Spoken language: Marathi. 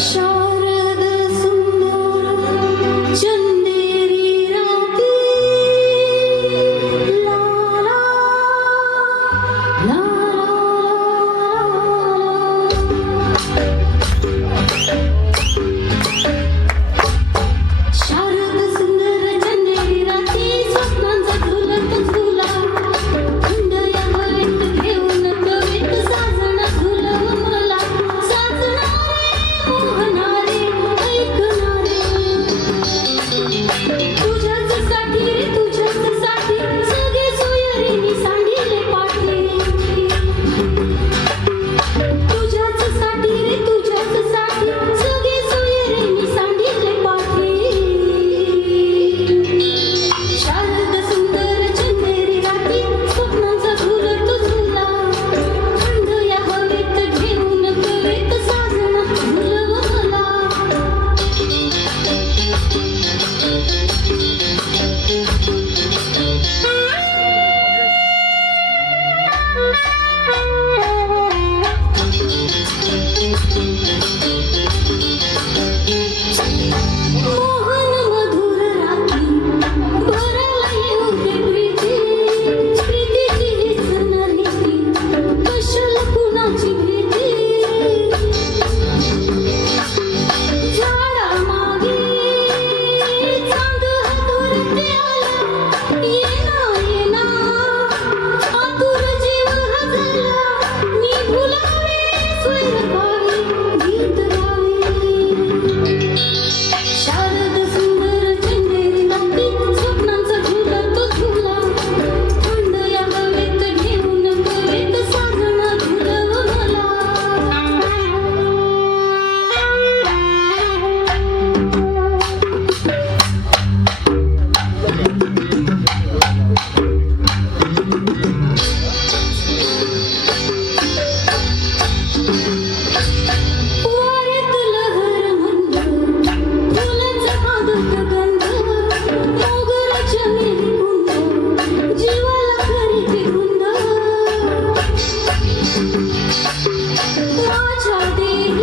शारद सुंदर चंदेरी राती ला ला ला शारद सुंदर चंदेरी राती स्वप्नांचा झुलत झुला थंड या हवेत घेऊन कवित साजना झुलव मला साजणारे मोहनारे ऐकणारे तुझ्याच साठी रे तुझ्याच साठी सगळे सोयरीने सांडिले पाठी तुझ्याच साठी रे तुझ्याच साठी सगळे सोयरीने सांडिले पाठी शारद सुंदर चंदेरी राती स्वप्नांचा झुलत झुला थंड या हवेत घेऊन कवित साजना झुलव मला मोहन मधुर राती भराला येऊदे प्रीती प्रीतीची हीच नाही ती कशाला कुणाची भीती झाडामागे चांद हातोरते आला येना येना आतुर जीव हा झाला मी भुलावे स्वैर गावी गीत गावी शारद सुंदर चंदेरी राती स्वप्नांचा झुलत झुला थंड या हवेत घेऊन कवित साजना झुलव मला वाऱ्यात लहर मंद फुलांचा मादक गंध मोगऱ्याच्या मेली गुंद जीवाला करीते गुंद माझ्या देही